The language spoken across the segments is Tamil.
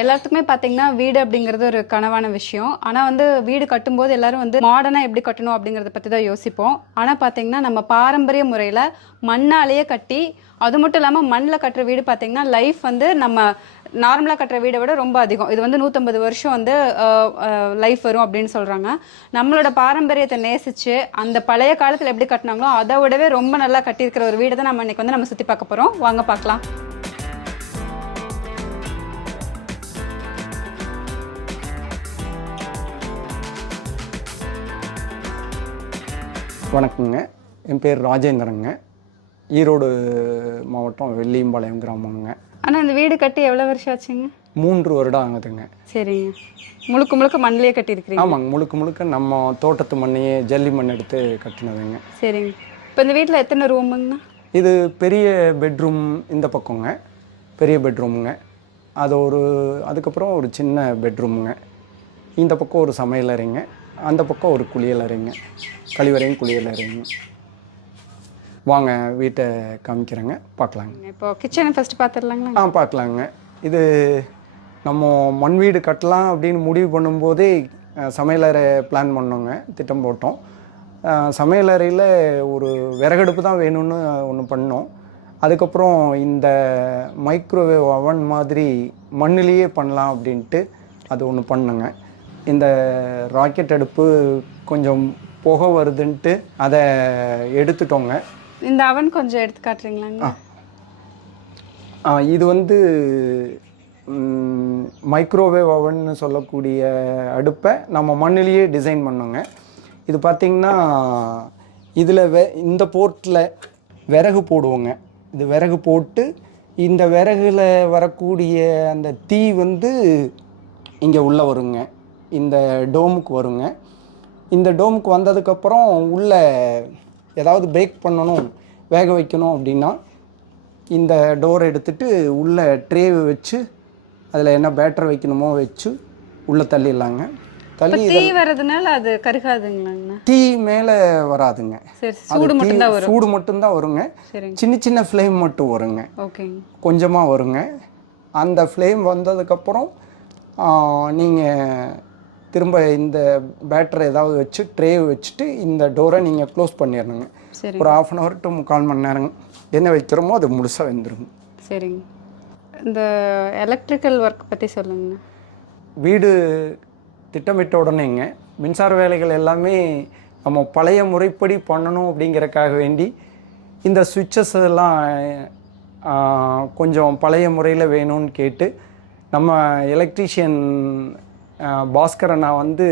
எல்லாத்துக்குமே பார்த்தீங்கன்னா வீடு அப்படிங்கிறது ஒரு கனவான விஷயம். ஆனால் வந்து வீடு கட்டும்போது எல்லாரும் வந்து மாடர்னாக எப்படி கட்டணும் அப்படிங்கிறத பற்றி தான் யோசிப்போம். ஆனால் பார்த்தீங்கன்னா நம்ம பாரம்பரிய முறையில் மண்ணாலேயே கட்டி, அது மட்டும் இல்லாமல் மண்ணில் கட்டுற வீடு பார்த்தீங்கன்னா லைஃப் வந்து நம்ம நார்மலாக கட்டுற வீடை விட ரொம்ப அதிகம். இது வந்து 150 வருஷம் வந்து லைஃப் வரும் அப்படின்னு சொல்கிறாங்க. நம்மளோட பாரம்பரியத்தை நேசித்து அந்த பழைய காலத்தில் எப்படி கட்டினாங்களோ அதை விடவே ரொம்ப நல்லா கட்டியிருக்கிற ஒரு வீடு தான் நம்ம இன்னைக்கு வந்து நம்ம சுற்றி பார்க்க போகிறோம். வாங்க பார்க்கலாம். வணக்கங்க. என் பேர் ராஜேந்திரங்க. ஈரோடு மாவட்டம் வெள்ளியம்பாளையம் கிராமங்க. ஆனால் இந்த வீடு கட்டி எவ்வளோ வருஷம் ஆச்சுங்க? 3 வருடம் ஆகுதுங்க. சரிங்க. முழுக்க முழுக்க மண்ணிலே கட்டியிருக்கிறீங்க? ஆமாங்க, முழுக்க முழுக்க நம்ம தோட்டத்து மண்ணையே ஜல்லி மண் எடுத்து கட்டினதுங்க. சரிங்க. இப்போ இந்த வீட்டில் எத்தனை ரூமுங்கண்ணா? இது பெரிய பெட்ரூம், இந்த பக்கங்க பெரிய பெட்ரூமுங்க. அதுக்கப்புறம் ஒரு சின்ன பெட்ரூமுங்க. இந்த பக்கம் ஒரு சமையலறைங்க, அந்த பக்கம் ஒரு குளியலறைங்க, கழிவறையும் குளியலறைங்க. வாங்க வீட்டை காமிக்கிறேங்க, பார்க்கலாங்க. இப்போ கிச்சனை ஃபஸ்ட்டு பார்த்துடலாங்களா? பார்க்கலாங்க. இது நம்ம மண் வீடு கட்டலாம் அப்படின்னு முடிவு பண்ணும்போதே சமையலறை பிளான் பண்ணோங்க, திட்டம் போட்டோம். சமையலறையில் ஒரு விறகடுப்பு தான் வேணும்னு ஒன்று பண்ணோம். அதுக்கப்புறம் இந்த மைக்ரோவேவ் அவன் மாதிரி மண்ணிலேயே பண்ணலாம் அப்படின்ட்டு அது ஒன்று பண்ணோங்க. இந்த ராக்கெட் அடுப்பு கொஞ்சம் புகை வருதுன்ட்டு அதை எடுத்துட்டோங்க. இந்த அவன் கொஞ்சம் எடுத்து காட்டுறீங்களாங்க? இது வந்து மைக்ரோவேவ் அவன்னு சொல்லக்கூடிய அடுப்பை நம்ம மண்ணிலேயே டிசைன் பண்ணோங்க. இது பார்த்திங்கன்னா இதில் இந்த போர்ட்டில் விறகு போடுவோங்க. இது விறகு போட்டு இந்த விறகுல வரக்கூடிய அந்த தீ வந்து இங்கே உள்ளே வருங்க, இந்த டோமுக்கு வருங்க. இந்த டோமுக்கு வந்ததுக்கப்புறம் உள்ளே ஏதாவது பேக் பண்ணணும், வேக வைக்கணும் அப்படின்னா இந்த டோரை எடுத்துகிட்டு உள்ளே ட்ரேவை வச்சு அதில் என்ன பேட்டர் வைக்கணுமோ வச்சு உள்ளே தள்ளிடலாங்க. தள்ளி தீ வர்றதுனால அது கருகாதுங்களாங்கண்ணா? தீ மேலே வராதுங்க, சூடு மட்டும்தான் வருங்க. சின்ன சின்ன ஃப்ளேம் மட்டும் வருங்க, கொஞ்சமாக வருங்க. அந்த ஃப்ளேம் வந்ததுக்கப்புறம் நீங்கள் திரும்ப இந்த பேட்டரை ஏதாவது வச்சு ட்ரே வச்சுட்டு இந்த டோரை நீங்கள் க்ளோஸ் பண்ணிடணுங்க. ஒரு 1/2 hour to 3/4 மணி நேரம் என்ன வைக்கிறோமோ அது முழுசாக வெந்துருங்க. சரிங்க. இந்த எலக்ட்ரிக்கல் ஒர்க் பற்றி சொல்லுங்கண்ணா. வீடு திட்டமிட்ட உடனேங்க மின்சார வேலைகள் எல்லாமே நம்ம பழைய முறைப்படி பண்ணணும் அப்படிங்கிறக்காக வேண்டி இந்த சுவிட்சஸ் எல்லாம் கொஞ்சம் பழைய முறையில் வேணும்னு கேட்டு நம்ம எலக்ட்ரீஷியன் பாஸ்கர் அண்ணா வந்து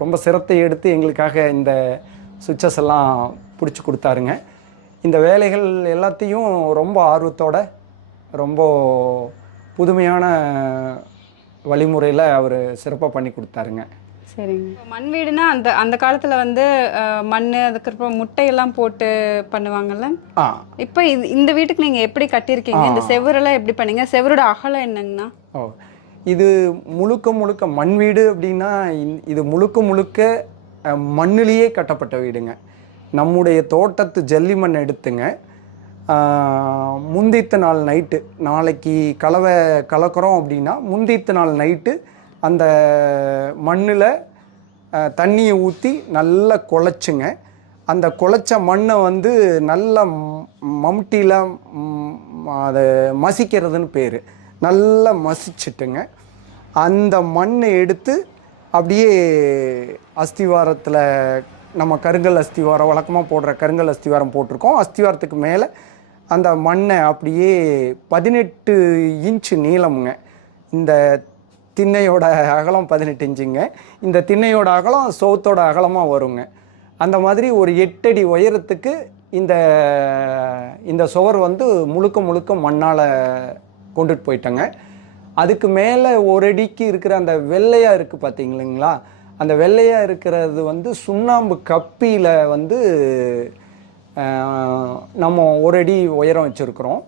ரொம்ப சிரத்தை எடுத்து எங்களுக்காக இந்த சுவிட்சஸ் எல்லாம் பிடிச்சி கொடுத்தாருங்க. இந்த வேலைகள் எல்லாத்தையும் ரொம்ப ஆர்வத்தோட ரொம்ப புதுமையான வழிமுறையில் அவர் சிறப்பாக பண்ணி கொடுத்தாருங்க. சரிங்க. மண் வீடுனா அந்த அந்த காலத்தில் வந்து மண், அதுக்கப்புறம் முட்டையெல்லாம் போட்டு பண்ணுவாங்கல்ல. இப்போ இந்த வீட்டுக்கு நீங்கள் எப்படி கட்டியிருக்கீங்க? இந்த செவரெல்லாம் எப்படி பண்ணீங்க? செவரோட அகலம் என்னங்கண்ணா? இது முழுக்க முழுக்க மண் வீடு அப்படின்னா இது முழுக்க முழுக்க மண்ணிலேயே கட்டப்பட்ட வீடுங்க. நம்முடைய தோட்டத்து ஜல்லி மண் எடுத்துங்க. முந்தித்த நாள் நைட்டு, நாளைக்கு கலக்கிறோம் அப்படின்னா முந்தித்த நாள் நைட்டு அந்த மண்ணில் தண்ணியை ஊற்றி நல்லா குழைச்சுங்க. அந்த குழைச்ச மண்ணை வந்து நல்லா மம்டியில் அதை மசிக்கிறதுன்னு பேர், நல்லா மசிச்சுட்டுங்க அந்த மண்ணை எடுத்து அப்படியே அஸ்திவாரத்தில் நம்ம கருங்கல் அஸ்திவாரம் வழக்கமாக போடுற கருங்கல் அஸ்திவாரம் போட்டிருக்கோம். அஸ்திவாரத்துக்கு மேலே அந்த மண்ணை அப்படியே 18 இன்ச்சு நீளமுங்க. இந்த திண்ணையோட அகலம் 18 இன்ச்சுங்க. இந்த திண்ணையோட அகலம் சோத்தோட அகலமாக வருங்க. அந்த மாதிரி ஒரு 8 அடி உயரத்துக்கு இந்த சுவர் வந்து முழுக்க முழுக்க மண்ணால் கொண்டுட்டு போயிட்டேங்க. அதுக்கு மேலே 1 அடிக்கு இருக்கிற அந்த வெள்ளையாக இருக்குது பார்த்தீங்களா, அந்த வெள்ளையாக இருக்கிறது வந்து சுண்ணாம்பு கப்பியில் வந்து நம்ம 1 அடி உயரம் வச்சுருக்குறோம்.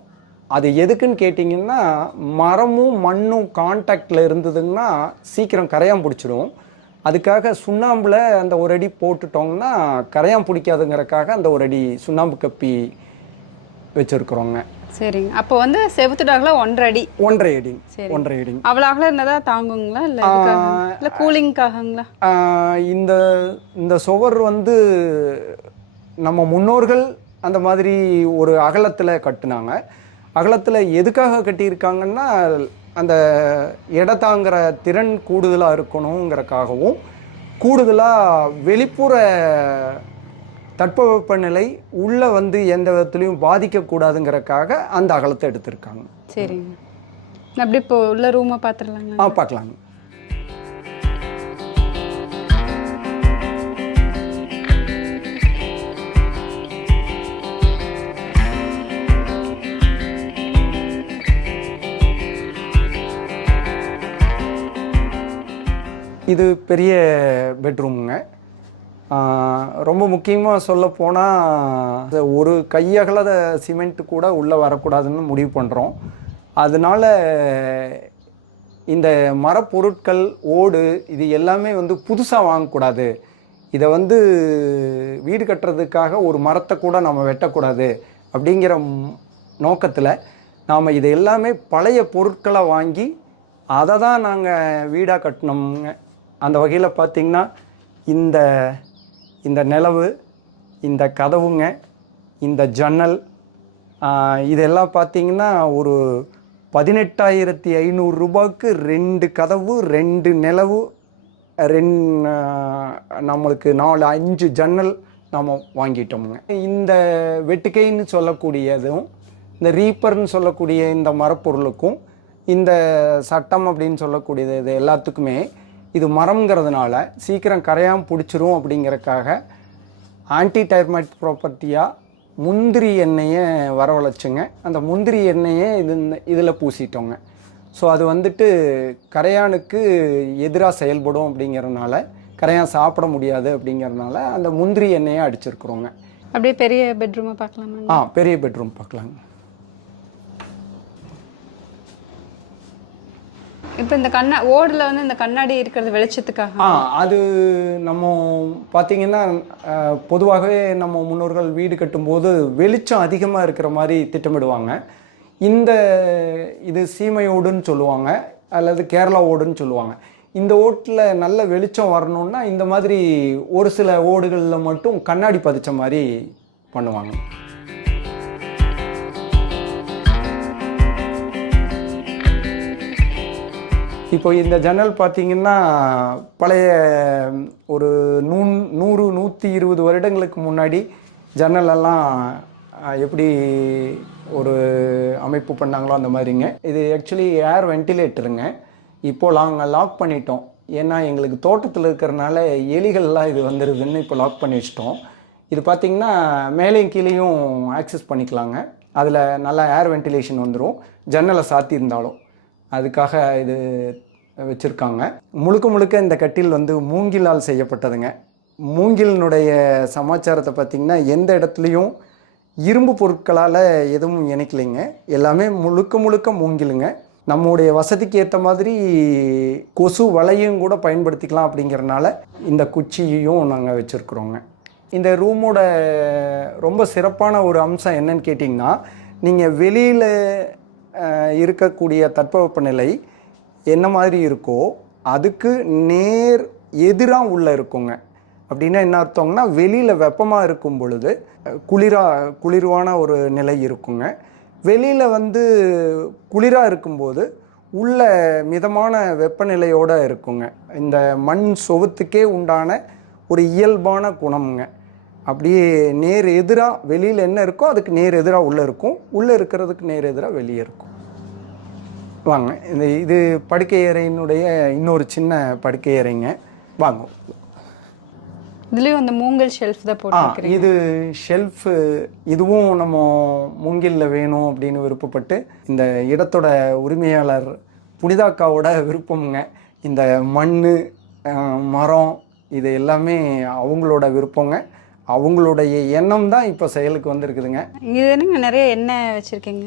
அது எதுக்குன்னு கேட்டிங்கன்னா, மரமும் மண்ணும் கான்டாக்டில் இருந்ததுங்கன்னா சீக்கிரம் கரையான் பிடிச்சிடும். அதுக்காக சுண்ணாம்பில் அந்த 1 அடி போட்டுட்டோங்கன்னா கரையான் பிடிக்காதுங்கிறக்காக அந்த 1 அடி சுண்ணாம்பு கப்பி வச்சுருக்குறோங்க. சரிங்க. அப்போ வந்து செவுத்து டாக்ல 1.5 அடி. 1.5 அடி. சரி. 1.5 அடி. அவ்வளோ அகலம் இருந்தால் தான் தாங்குங்களா இல்லை இல்லை கூலிங்காகங்களா? இந்த இந்த சுவர் வந்து நம்ம முன்னோர்கள் அந்த மாதிரி ஒரு அகலத்தில் கட்டுனாங்க. அகலத்தில் எதுக்காக கட்டியிருக்காங்கன்னா அந்த எடை தாங்குற திறன் கூடுதலாக இருக்கணுங்கிறக்காகவும் கூடுதலாக வெளிப்புற தட்பவெப்பநிலை உள்ளே வந்து எந்த விதத்துலையும் பாதிக்கக்கூடாதுங்கிறக்காக அந்த அகலத்தை எடுத்திருக்காங்க. சரிங்க. அப்படி இப்போ உள்ள ரூமை பார்த்துடலாங்க. பார்க்கலாங்க. இது பெரிய பெட்ரூமுங்க. ரொம்ப முக்கியமாக சொல்லப்போனால் ஒரு கையகல சிமெண்ட் கூட உள்ளே வரக்கூடாதுன்னு முடிவு பண்ணுறோம். அதனால் இந்த மரப்பொருட்கள், ஓடு இது எல்லாமே வந்து புதுசாக வாங்கக்கூடாது. இதை வந்து வீடு கட்டுறதுக்காக ஒரு மரத்தை கூட நம்ம வெட்டக்கூடாது அப்படிங்கிற நோக்கத்தில் நாம் இது எல்லாமே பழைய பொருட்களை வாங்கி அதை தான் நாங்கள் வீடாக கட்டினோம்ங்க. அந்த வகையில் பார்த்திங்கன்னா இந்த நிலவு, இந்த கதவுங்க, இந்த ஜன்னல் இதெல்லாம் பார்த்திங்கன்னா ஒரு 18,500 ரூபாய்க்கு 2 கதவு, 2 நிலவு, நம்மளுக்கு 4-5 ஜன்னல் நாம் வாங்கிட்டோமுங்க. இந்த வெட்டுக்கைன்னு சொல்லக்கூடியதும் இந்த ரீப்பர்னு சொல்லக்கூடிய இந்த மரப்பொருளுக்கும் இந்த சட்டம் அப்படின்னு சொல்லக்கூடியது இது எல்லாத்துக்குமே இது மரம்ங்கிறதுனால சீக்கிரம் கரையாமல் பிடிச்சிரும் அப்படிங்கிறக்காக ஆன்டி டெர்மைட் ப்ராப்பர்ட்டியாக முந்திரி எண்ணெயை வரவழைச்சுங்க. அந்த முந்திரி எண்ணெயை இதில் பூசிட்டோங்க. ஸோ அது வந்துட்டு கரையானுக்கு எதிராக செயல்படும் அப்படிங்கிறதுனால, கரையான் சாப்பிட முடியாது அப்படிங்கிறதுனால அந்த முந்திரி எண்ணெயை அடிச்சிருக்கிறோங்க. அப்படியே பெரிய பெட்ரூமை பார்க்கலாமா? பெரிய பெட்ரூம் பார்க்கலாங்க. இப்போ இந்த ஓடில் வந்து இந்த கண்ணாடி இருக்கிறது வெளிச்சத்துக்காக. அது நம்ம பார்த்திங்கன்னா பொதுவாகவே நம்ம முன்னோர்கள் வீடு கட்டும்போது வெளிச்சம் அதிகமாக இருக்கிற மாதிரி திட்டமிடுவாங்க. இது சீமை ஓடுன்னு சொல்லுவாங்க, அல்லது கேரளா ஓடுன்னு சொல்லுவாங்க. இந்த ஓட்டில் நல்ல வெளிச்சம் வரணுன்னா இந்த மாதிரி ஒரு சில ஓடுகளில் மட்டும் கண்ணாடி பதிச்ச மாதிரி பண்ணுவாங்க. இப்போ இந்த ஜன்னல் பார்த்திங்கன்னா பழைய ஒரு 100-120 வருடங்களுக்கு முன்னாடி ஜன்னலெல்லாம் எப்படி ஒரு அமைப்பு பண்ணாங்களோ அந்த மாதிரிங்க. இது ஆக்சுவலி ஏர் வென்டிலேட்டருங்க. இப்போது நாங்கள் லாக் பண்ணிட்டோம். ஏன்னா எங்களுக்கு தோட்டத்தில் இருக்கிறனால எலிகள்லாம் இது வந்துடுதுன்னு இப்போ லாக் பண்ணி வச்சிட்டோம். இது பார்த்திங்கன்னா மேலேயும் கீழேயும் ஆக்சஸ் பண்ணிக்கலாங்க. அதில் நல்லா ஏர் வென்டிலேஷன் வந்துடும், ஜன்னலை சாத்தியிருந்தாலும். அதுக்காக இது வச்சுருக்காங்க. முழுக்க இந்த கட்டில் வந்து மூங்கிலால் செய்யப்பட்டதுங்க. மூங்கிலினுடைய சமாச்சாரத்தை பார்த்திங்கன்னா எந்த இடத்துலையும் இரும்பு பொருட்களால் எதுவும் இணைக்கலைங்க. எல்லாமே முழுக்க மூங்கிலுங்க. நம்முடைய வசதிக்கு ஏற்ற மாதிரி கொசு வலையும் கூட பயன்படுத்திக்கலாம் அப்படிங்கிறனால இந்த குச்சியையும் நாங்கள் வச்சுருக்குறோங்க. இந்த ரூமோட ரொம்ப சிறப்பான ஒரு அம்சம் என்னன்னு கேட்டிங்கன்னா, நீங்கள் வெளியில் இருக்கக்கூடிய தட்பவெப்பநிலை என்ன மாதிரி இருக்கோ அதுக்கு நேர் எதிராக உள்ளே இருக்குங்க. அப்படின்னா என்ன அர்த்தம்னா, வெளியில் வெப்பமாக இருக்கும் பொழுது குளிர்வான ஒரு நிலை இருக்குங்க. வெளியில் வந்து குளிராக இருக்கும்போது உள்ள மிதமான வெப்பநிலையோடு இருக்குங்க. இந்த மண் சொவுத்துக்கே உண்டான ஒரு இயல்பான குணம்ங்க. அப்படியே நேர் எதிராக வெளியில் என்ன இருக்கோ அதுக்கு நேர் எதிராக உள்ளே இருக்கும், உள்ளே இருக்கிறதுக்கு நேர் எதிராக வெளியே இருக்கும். வாங்க, இது படுக்கை அறையினுடைய இன்னொரு சின்ன படுக்கை அறைங்க. வாங்க. இதுலேயும் அந்த மூங்கில் ஷெல்ஃப் தான் போட்டு இது ஷெல்ஃபு. இதுவும் நம்ம மூங்கிலில் வேணும் அப்படின்னு விருப்பப்பட்டு இந்த இடத்தோட உரிமையாளர் புனிதாக்காவோட விருப்பம்ங்க. இந்த மண், மரம் இது எல்லாமே அவங்களோட விருப்பங்க. அவங்களுடைய எண்ணம் தான் இப்போ செயலுக்கு வந்திருக்குதுங்க. இது என்னங்க நிறைய எண்ணெய் வச்சுருக்கீங்க?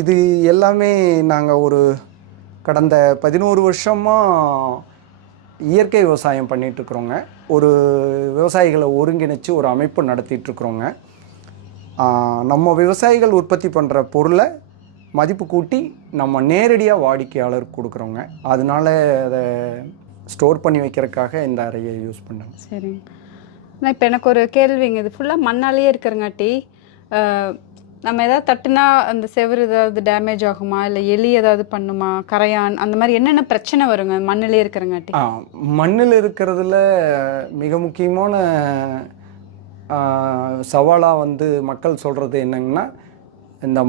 இது எல்லாமே நாங்கள் ஒரு கடந்த 11 வருஷமாக இயற்கை விவசாயம் பண்ணிகிட்ருக்குறோங்க. ஒரு விவசாயிகளை ஒருங்கிணைச்சு ஒரு அமைப்பு நடத்திட்டுருக்குறோங்க. நம்ம விவசாயிகள் உற்பத்தி பண்ணுற பொருளை மதிப்பு கூட்டி நம்ம நேரடியாக வாடிக்கையாளருக்கு கொடுக்குறோங்க. அதனால அதை ஸ்டோர் பண்ணி வைக்கிறதுக்காக இந்த அறையை யூஸ் பண்ணாங்க. சரிங்க. ஆனால் இப்போ எனக்கு ஒரு கேள்விங்க, இது ஃபுல்லாக மண்ணாலேயே இருக்கிறங்காட்டி நம்ம எதாவது தட்டுனா அந்த செவுரு ஏதாவது டேமேஜ் ஆகுமா, இல்லை எலி ஏதாவது பண்ணுமா, கரையான் அந்த மாதிரி என்னென்ன பிரச்சனை வருங்க மண்ணிலே இருக்கிறங்காட்டி? மண்ணில் இருக்கிறதுல மிக முக்கியமான சவாலாக வந்து மக்கள் சொல்கிறது என்னங்கன்னா, இந்த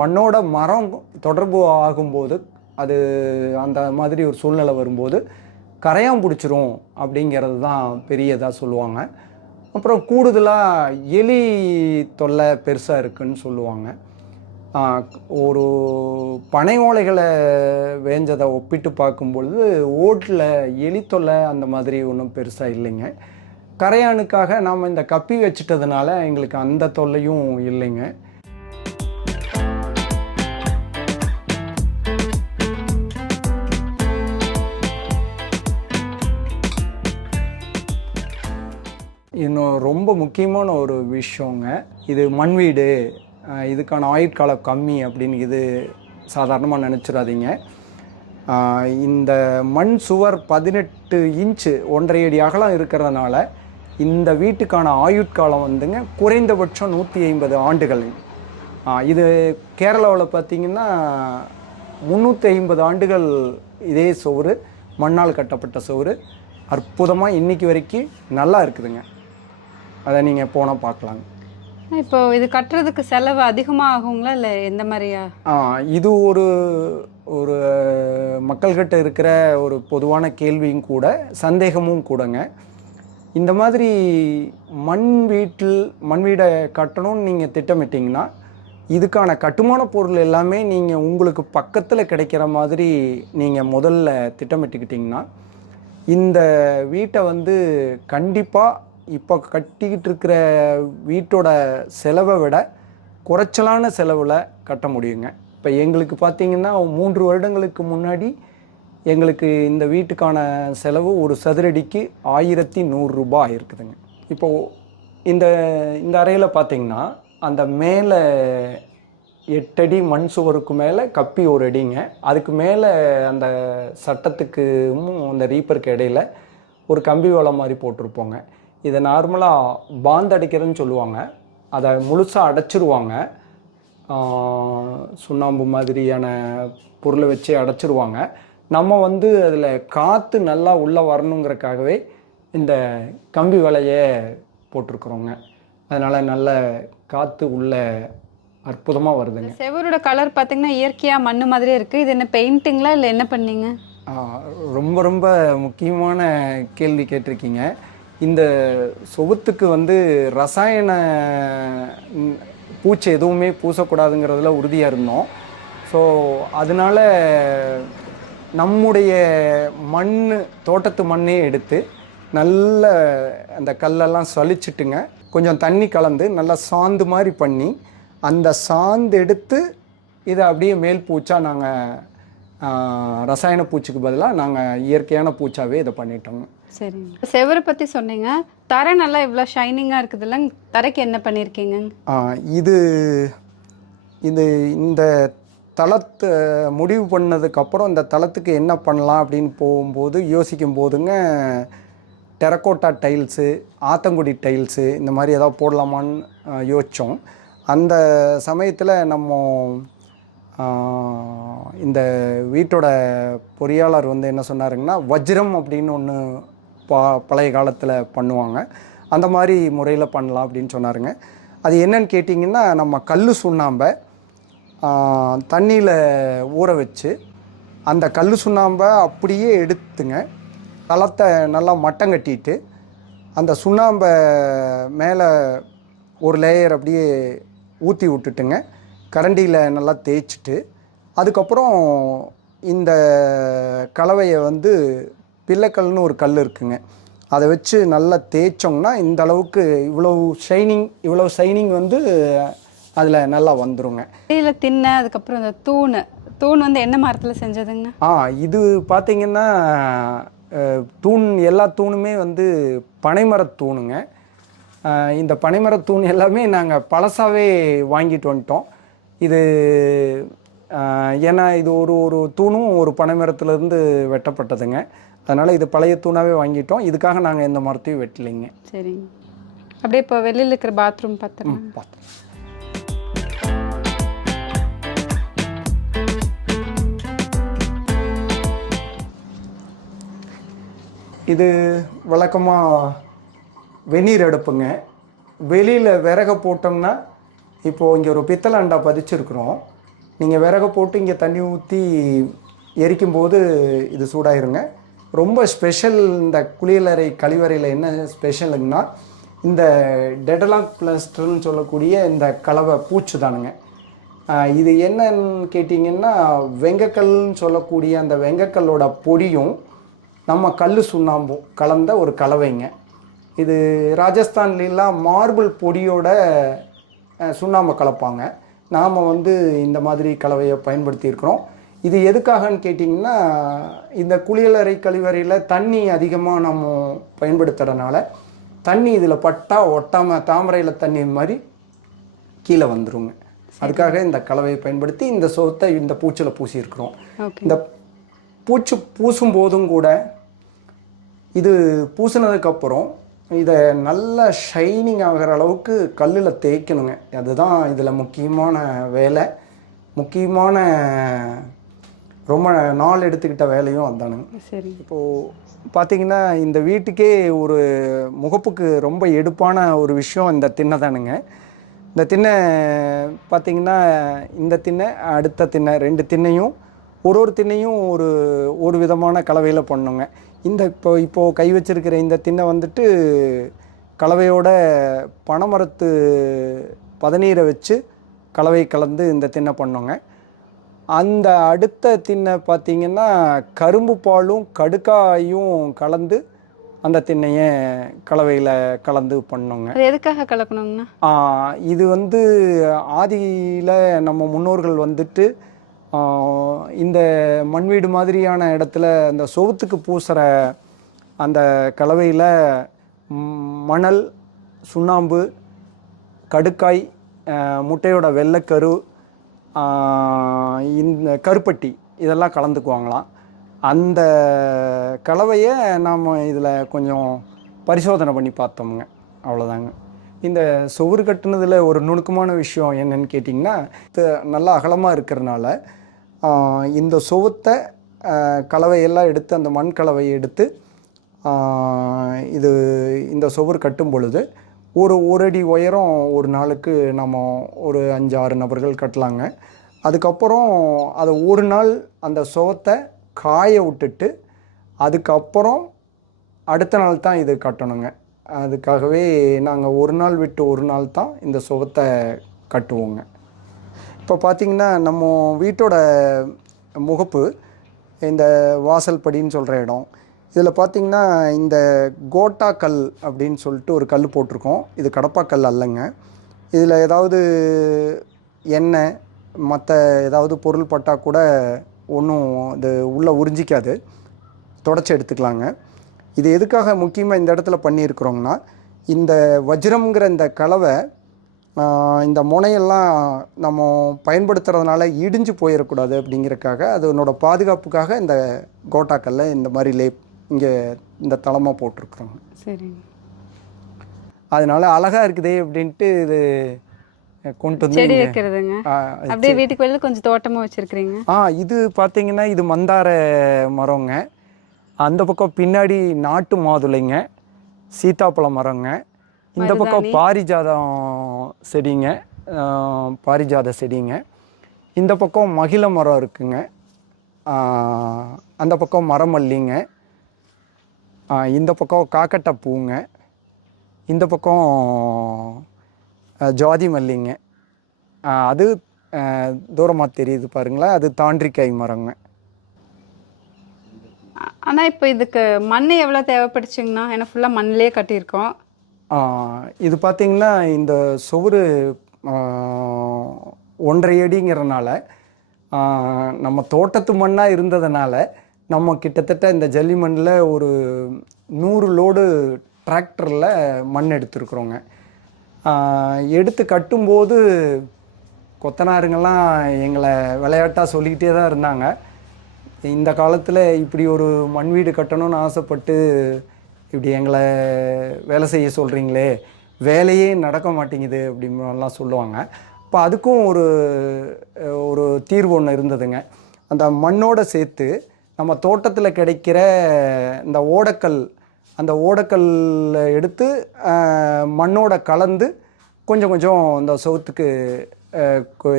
மண்ணோட மரம் தொடர்பு ஆகும்போது அது அந்த மாதிரி ஒரு சூழ்நிலை வரும்போது கரையான் பிடிச்சிரும் அப்படிங்கிறது தான் பெரியதாக சொல்லுவாங்க. அப்புறம் கூடுதலாக எலி தொல்லை பெருசாக இருக்குன்னு சொல்லுவாங்க. ஒரு பனை ஓலைகளை வேஞ்சதை ஒப்பிட்டு பார்க்கும்பொழுது ஓட்டில் எலி தொல்லை அந்த மாதிரி ஒன்றும் பெருசாக இல்லைங்க. கரையானுக்காக நாம் இந்த கப்பி வச்சிட்டதுனால எங்களுக்கு அந்த தொல்லையும் இல்லைங்க. இன்னும் ரொம்ப முக்கியமான ஒரு விஷயங்க, இது மண் வீடு, இதுக்கான ஆயுட்காலம் கம்மி அப்படின்னு இது சாதாரணமாக நினச்சிடாதீங்க. இந்த மண் சுவர் 18 இன்ச்சு 1.5 அடி அகலம் இருக்கிறதுனால இந்த வீட்டுக்கான ஆயுட்காலம் வந்துங்க குறைந்தபட்சம் 150 ஆண்டுகள். இது கேரளாவில் பார்த்திங்கன்னா 350 ஆண்டுகள் இதே சுவர், மண்ணால் கட்டப்பட்ட சுவர் அற்புதமாக இன்றைக்கி வரைக்கும் நல்லா இருக்குதுங்க. அதை நீங்கள் போனால் பார்க்கலாங்க. இப்போ இது கட்டுறதுக்கு செலவு அதிகமாக ஆகுங்களா, இல்லை எந்த மாதிரியா? இது ஒரு ஒரு மக்கள்கிட்ட இருக்கிற ஒரு பொதுவான கேள்வியும் கூட, சந்தேகமும் கூடங்க. இந்த மாதிரி மண் வீடை கட்டணும்னு நீங்கள் திட்டமிட்டிங்கன்னா இதுக்கான கட்டுமான பொருள் எல்லாமே நீங்கள் உங்களுக்கு பக்கத்தில் கிடைக்கிற மாதிரி நீங்கள் முதல்ல திட்டமிட்டுக்கிட்டிங்கன்னா இந்த வீட்டை வந்து கண்டிப்பாக இப்போ கட்டிக்கிட்டு இருக்கிற வீட்டோட செலவை விட குறைச்சலான செலவில் கட்ட முடியுங்க. இப்போ எங்களுக்கு பார்த்திங்கன்னா 3 வருடங்களுக்கு முன்னாடி எங்களுக்கு இந்த வீட்டுக்கான செலவு ஒரு சதுரடிக்கு 1100 ரூபாய் இருக்குதுங்க. இப்போது இந்த அறையில் பார்த்திங்கன்னா அந்த மேலே 8 அடி மண் சுவருக்கு மேலே கப்பி 1 அடிங்க, அதுக்கு மேலே அந்த சட்டத்துக்கும் அந்த ரீப்பருக்கு இடையில் ஒரு கம்பி வலை மாதிரி போட்டிருப்போங்க. இதை நார்மலாக பாந்து அடைக்கிறதுன்னு சொல்லுவாங்க. அதை முழுசாக அடைச்சிருவாங்க, சுண்ணாம்பு மாதிரியான பொருளை வச்சு அடைச்சிருவாங்க. நம்ம வந்து அதில் காற்று நல்லா உள்ளே வரணுங்கிறக்காகவே இந்த கம்பி வலையை போட்டிருக்குறோங்க. அதனால் நல்ல காற்று உள்ளே அற்புதமாக வருதுங்க. செவரோட கலர் பார்த்திங்கன்னா இயற்கையாக மண் மாதிரியே இருக்குது. இது என்ன பெயிண்டிங்களா இல்லை என்ன பண்ணீங்க? ரொம்ப ரொம்ப முக்கியமான கேள்வி கேட்டிருக்கீங்க. இந்த சொவுத்துக்கு வந்து ரசாயன பூச்சி எதுவுமே பூசக்கூடாதுங்கிறதுல உறுதியாக இருந்தோம். ஸோ அதனால் நம்முடைய தோட்டத்து மண்ணே எடுத்து நல்ல அந்த கல்லெல்லாம் சலிச்சிட்டுங்க, கொஞ்சம் தண்ணி கலந்து நல்லா சாந்து மாதிரி பண்ணி அந்த சாந்து எடுத்து இதை அப்படியே மேல் பூச்சாக நாங்கள் ரசாயன பூச்சிக்கு பதிலாக நாங்கள் இயற்கையான பூச்சாவே இதை பண்ணிட்டோங்க. சரிங்க. செவரை பற்றி சொன்னீங்க, தரை நல்லா இவ்வளோ ஷைனிங்காக இருக்குதுல்ல, தரைக்கு என்ன பண்ணியிருக்கீங்க? இந்த தளத்தை முடிவு பண்ணதுக்கப்புறம் இந்த தளத்துக்கு என்ன பண்ணலாம் அப்படின்னு போகும்போது யோசிக்கும் போதுங்க, டெரக்கோட்டா டைல்ஸு, ஆத்தங்குடி டைல்ஸு இந்த மாதிரி ஏதாவது போடலாமான்னு யோசித்தோம். அந்த சமயத்தில் நம்ம இந்த வீட்டோட பொறியாளர் வந்து என்ன சொன்னாருங்கன்னா, வஜ்ரம் அப்படின்னு ஒன்று பழைய காலத்தில் பண்ணுவாங்க, அந்த மாதிரி முறையில் பண்ணலாம் அப்படின்னு சொன்னாருங்க. அது என்னன்னு கேட்டிங்கன்னா, நம்ம கல் சுண்ணாம்பை தண்ணியில் ஊற வச்சு அந்த கல் சுண்ணாம்பை அப்படியே எடுத்துங்க, தளத்தை நல்லா மட்டம் கட்டிட்டு அந்த சுண்ணாம்பை மேலே ஒரு லேயர் அப்படியே ஊற்றி விட்டுட்டுங்க, கரண்டியில் நல்லா தேய்ச்சிட்டு அதுக்கப்புறம் இந்த கலவையை வந்து பிள்ளைக்கல்னு ஒரு கல் இருக்குங்க, அதை வச்சு நல்லா தேய்ச்சோம்னா இந்த அளவுக்கு இவ்வளோ ஷைனிங் வந்து அதில் நல்லா வந்துருங்க. இதில் தின்ன அதுக்கப்புறம் இந்த தூண் வந்து என்ன மரத்தில் செஞ்சதுங்க? இது பார்த்திங்கன்னா எல்லா தூணுமே வந்து பனைமரத் தூணுங்க. இந்த பனைமரத்தூண் எல்லாமே நாங்கள் பழசாவே வாங்கிட்டு வந்துட்டோம். இது ஏன்னா இது ஒரு ஒரு தூணும் ஒரு பனைமரத்துலேருந்து வெட்டப்பட்டதுங்க. அதனால் இது பழைய தூணாகவே வாங்கிட்டோம். இதுக்காக நாங்கள் எந்த மரத்தையும் வெட்டலைங்க. சரிங்க. அப்படியே இப்போ வெளியில் இருக்கிற பாத்ரூம் பார்த்தோம். இது வழக்கமாக வெந்நீர் அடுப்புங்க. வெளியில் விறக போட்டோம்னா, இப்போது இங்கே ஒரு பித்தளை அண்டா பதிச்சிருக்கிறோம். நீங்கள் விறக போட்டு இங்கே தண்ணி ஊற்றி எரிக்கும்போது இது சூடாயிருங்க. ரொம்ப ஸ்பெஷல் இந்த குளியலறை கழிவறையில் என்ன ஸ்பெஷலுங்கன்னா, இந்த டெடலாக் பிளாஸ்டர்னு சொல்லக்கூடிய இந்த கலவை பூச்சு தானுங்க. இது என்னன்னு கேட்டிங்கன்னா, வெங்கக்கல்னு சொல்லக்கூடிய அந்த வெங்கக்கல்லோட பொடியும் நம்ம கல் சுண்ணாம்பும் கலந்த ஒரு கலவைங்க. இது ராஜஸ்தான்லாம் மார்பிள் பொடியோட சுண்ணாம்பு கலப்பாங்க. நாம் இந்த மாதிரி கலவையை பயன்படுத்தியிருக்கிறோம். இது எதுக்காகன்னு கேட்டிங்கன்னா, இந்த குளியலறை கழிவறையில் தண்ணி அதிகமாக நம்ம பயன்படுத்துகிறதுனால தண்ணி இதில் பட்டா ஒட்டாமல் தாமரையில் தண்ணி மாதிரி கீழே வந்துருங்க. அதுக்காக இந்த கலவையை பயன்படுத்தி இந்த சோத்தை இந்த பூச்சில் பூசியிருக்கிறோம். இந்த பூச்சி பூசும் போதும் கூட இது பூசினதுக்கப்புறம் இதை நல்லா ஷைனிங் ஆகிற அளவுக்கு கல்லில் தேய்க்கணுங்க. அதுதான் இதில் முக்கியமான வேலை. முக்கியமான ரொம்ப நாள் எடுத்துக்கிட்ட வேலையும் அதுதானுங்க. சரி. இப்போது பார்த்திங்கன்னா, இந்த வீட்டுக்கே ஒரு முகப்புக்கு ரொம்ப எடுப்பான ஒரு விஷயம் இந்த திண்ணை தானுங்க. இந்த திண்ணை பார்த்திங்கன்னா, இந்த திண்ணை அடுத்த திண்ணை 2 திண்ணையும் ஒரு திண்ணையும் ஒரு விதமான கலவையில் பண்ணுங்க. இந்த இப்போது கை வச்சிருக்கிற இந்த திண்ணை கலவையோட பனைமரத்து பதநீரை வச்சு கலவை கலந்து இந்த திண்ணை பண்ணோங்க. அந்த அடுத்த திண்ணை பார்த்திங்கன்னா, கரும்பு பாலும் கடுக்காயும் கலந்து அந்த திண்ணையை கலவையில் கலந்து பண்ணோங்க. அது எதுக்காக கலக்கணுங்கண்ணா? இது ஆதியில் நம்ம முன்னோர்கள் இந்த மண் வீடு மாதிரியான இடத்துல அந்த சொவுத்துக்கு பூசுகிற அந்த கலவையில் மணல், சுண்ணாம்பு, கடுக்காய், முட்டையோட வெள்ளைக்கரு, இந்த கருப்பட்டி இதெல்லாம் கலந்துக்குவாங்களாம். அந்த கலவையை நாம் இதில் கொஞ்சம் பரிசோதனை பண்ணி பார்த்தோமுங்க. அவ்வளோதாங்க. இந்த சுவர் கட்டுனதில் ஒரு நுணுக்கமான விஷயம் என்னன்னு கேட்டிங்கன்னா, நல்லா அகலமாக இருக்கிறனால இந்த சுவத்தை கலவையெல்லாம் எடுத்து அந்த மண் கலவையை எடுத்து இந்த சுவர் கட்டும் பொழுது ஒரு அடி உயரம் ஒரு நாளுக்கு நம்ம ஒரு 5-6 நபர்கள் கட்டலாங்க. அதுக்கப்புறம் அதை ஒரு நாள் அந்த சுவத்தை காய விட்டுட்டு அதுக்கப்புறம் அடுத்த நாள் தான் இது கட்டணுங்க. அதுக்காகவே நாங்கள் ஒரு நாள் விட்டு ஒரு நாள் தான் இந்த சுவத்தை கட்டுவோங்க. இப்போ பார்த்திங்கன்னா, நம்ம வீட்டோட முகப்பு இந்த வாசல் படின்னு சொல்கிற இடம். இதில் பார்த்திங்கன்னா, இந்த கோட்டா கல் அப்படின்னு சொல்லிட்டு ஒரு கல் போட்டிருக்கோம். இது கடப்பாக்கல் அல்லங்க. இதில் ஏதாவது எண்ணெய் மற்ற ஏதாவது பொருள் பட்டால் கூட ஒன்றும் இது உள்ளே உறிஞ்சிக்காது, தொடச்சி எடுத்துக்கலாங்க. இது எதுக்காக முக்கியமாக இந்த இடத்துல பண்ணியிருக்கிறோங்கன்னா, இந்த வஜ்ரம்ங்கிற இந்த கலவை இந்த முனையெல்லாம் நம்ம பயன்படுத்துறதுனால இடிஞ்சு போயிடக்கூடாது அப்படிங்கிறக்காக, அதனோட பாதுகாப்புக்காக இந்த கோட்டாக்கல்ல இந்த மாதிரி இங்கே இந்த தளமாக போட்டிருக்குறோங்க. சரி. அதனால அழகாக இருக்குதே அப்படின்ட்டு இது கொண்டு வந்து செடி வைக்கிறதுங்க. அப்படியே வீட்டுக்கு வெளியில் கொஞ்சம் தோட்டமாக வச்சுருக்கிறீங்க. இது பார்த்தீங்கன்னா, இது மந்தார மரங்க. அந்த பக்கம் பின்னாடி நாட்டு மாதுளைங்க, சீத்தாப்பழ மரங்க. இந்த பக்கம் பாரிஜாதம் செடிங்க, பாரிஜாத செடிங்க. இந்த பக்கம் மகிழ மரம் இருக்குங்க. அந்த பக்கம் மரமல்லிங்க. இந்த பக்கம் காக்கட்டை பூங்க. இந்த பக்கம் ஜாதி மல்லிங்க. அது தூரமாக தெரியுது பாருங்களேன், அது தாண்டிக்காய் மரங்க. ஆனால் இப்போ இதுக்கு மண் எவ்வளோ தேவைப்படுச்சுங்கண்ணா? ஏன்னா ஃபுல்லாக மண்ணிலே கட்டியிருக்கோம். இது பார்த்திங்கன்னா, இந்த சுவர் 1.5 அடிங்கிறனால நம்ம தோட்டத்து மண்ணாக இருந்ததுனால நம்ம கிட்டத்தட்ட இந்த ஜல்லி மண்ணில் ஒரு 100 லோடு டிராக்டரில் மண் எடுத்துருக்குறோங்க. எடுத்து கட்டும்போது கொத்தனாருங்கெல்லாம் எங்களை விளையாட்டாக சொல்லிக்கிட்டே தான் இருந்தாங்க. இந்த காலத்தில் இப்படி ஒரு மண் வீடு கட்டணும்னு ஆசைப்பட்டு இப்படி எங்களை வேலை செய்ய சொல்கிறீங்களே, வேலையே நடக்க மாட்டேங்குது அப்படின்லாம் சொல்லுவாங்க. இப்போ அதுக்கும் ஒரு ஒரு தீர்வு ஒன்று இருந்ததுங்க. அந்த மண்ணோடு சேர்த்து நம்ம தோட்டத்தில் கிடைக்கிற இந்த ஓடக்கல், அந்த ஓடக்கல் எடுத்து மண்ணோட கலந்து கொஞ்சம் கொஞ்சம் இந்த சவுத்துக்கு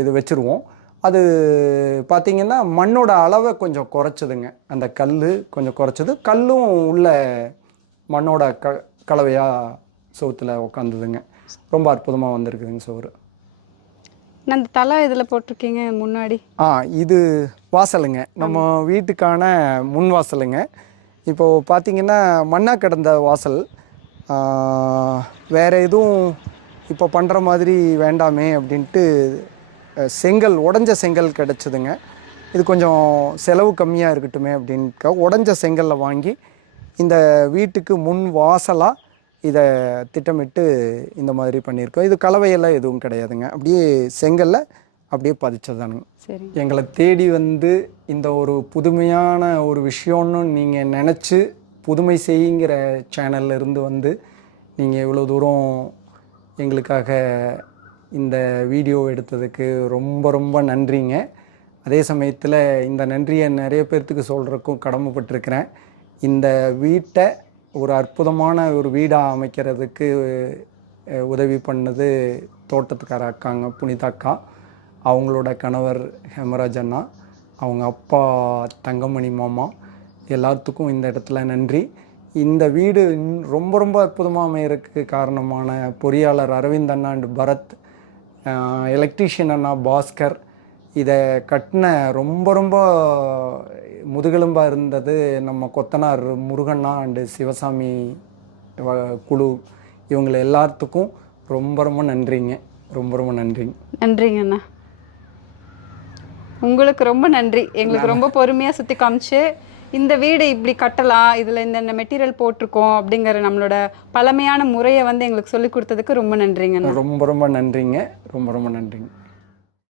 இது வச்சுருவோம். அது பார்த்திங்கன்னா மண்ணோட அளவை கொஞ்சம் குறைச்சதுங்க. அந்த கல் கொஞ்சம் குறைச்சது, கல்லும் உள்ள மண்ணோட கலவையாக சவுத்தில் உட்காந்துதுங்க. ரொம்ப அற்புதமாக வந்திருக்குதுங்க சோறு. அந்த தலை இதில் போட்டிருக்கீங்க முன்னாடி. இது வாசலுங்க, நம்ம வீட்டுக்கான முன் வாசலுங்க. இப்போது பார்த்திங்கன்னா மண்ணாக கிடந்த வாசல், வேறு எதுவும் இப்போ பண்ணுற மாதிரி வேண்டாமே அப்படின்ட்டு செங்கல், உடஞ்ச செங்கல் கிடச்சிதுங்க. இது கொஞ்சம் செலவு கம்மியாக இருக்கட்டுமே அப்படின்ட்டு உடஞ்ச செங்கலில் வாங்கி இந்த வீட்டுக்கு முன் வாசலாக இதை திட்டமிட்டு இந்த மாதிரி பண்ணியிருக்கோம். இது கலவையெல்லாம் எதுவும் கிடையாதுங்க, அப்படியே செங்கல்ல அப்படியே பதிச்சதானுங்க. சரி, எங்களை தேடி வந்து இந்த ஒரு புதுமையான ஒரு விஷயம்னு நீங்கள் நினச்சி புதுமை செய்யுங்கிற சேனல்ல இருந்து வந்து நீங்கள் இவ்வளோ தூரம் எங்களுக்காக இந்த வீடியோ எடுத்ததுக்கு ரொம்ப ரொம்ப நன்றிங்க. அதே சமயத்தில் இந்த நன்றியை நிறைய பேர்த்துக்கு சொல்கிறதுக்கும் கடமைப்பட்டிருக்கிறேன். இந்த வீட்டை ஒரு அற்புதமான ஒரு வீடாக அமைக்கிறதுக்கு உதவி பண்ணது தோட்டத்துக்கார அக்காங்க, புனிதா அக்கா, அவங்களோட கணவர் ஹேமராஜ் அண்ணா, அவங்க அப்பா தங்கமணி மாமா, எல்லாத்துக்கும் இந்த இடத்துல நன்றி. இந்த வீடு ரொம்ப ரொம்ப அற்புதமாக அமையறதுக்கு காரணமான பொறியாளர் அரவிந்த் அண்ணா அண்ட் பரத், எலக்ட்ரீஷியன் அண்ணா பாஸ்கர், இதை கட்டின ரொம்ப ரொம்ப முதுகெலும்பாக இருந்தது நம்ம கொத்தனார் முருகண்ணா அண்டு சிவசாமி குழு. இவங்களை எல்லாத்துக்கும் ரொம்ப ரொம்ப நன்றிங்க, ரொம்ப ரொம்ப நன்றிங்க. நன்றிங்க அண்ணா. உங்களுக்கு ரொம்ப நன்றி. எங்களுக்கு ரொம்ப பொறுமையாக சுற்றி காமிச்சு இந்த வீடு இப்படி கட்டலாம், இதில் இந்த மெட்டீரியல் போட்டிருக்கோம் அப்படிங்கிற நம்மளோட பழமையான முறையை வந்து எங்களுக்கு சொல்லி கொடுத்ததுக்கு ரொம்ப நன்றிங்க. ரொம்ப ரொம்ப நன்றிங்க, ரொம்ப ரொம்ப நன்றிங்க.